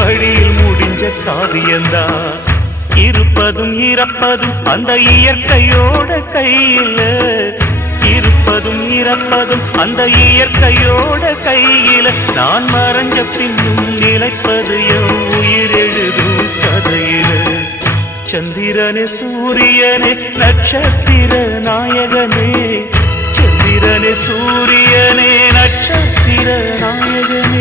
வழியில் முடிஞ்ச காவியந்தான். இருப்பதும் இறப்பதும் அந்த இயற்கையோட கையில, இருப்பதும் இறப்பதும் அந்த இயற்கையோட கையில. நான் மறைஞ்ச பின்னும் நிலைப்பது என் உயிர் எழுதும் கதையில. சந்திரனே சூரியனே நட்சத்திர நாயகனே, சந்திரனே சூரியனே நட்சத்திர நாயகனே.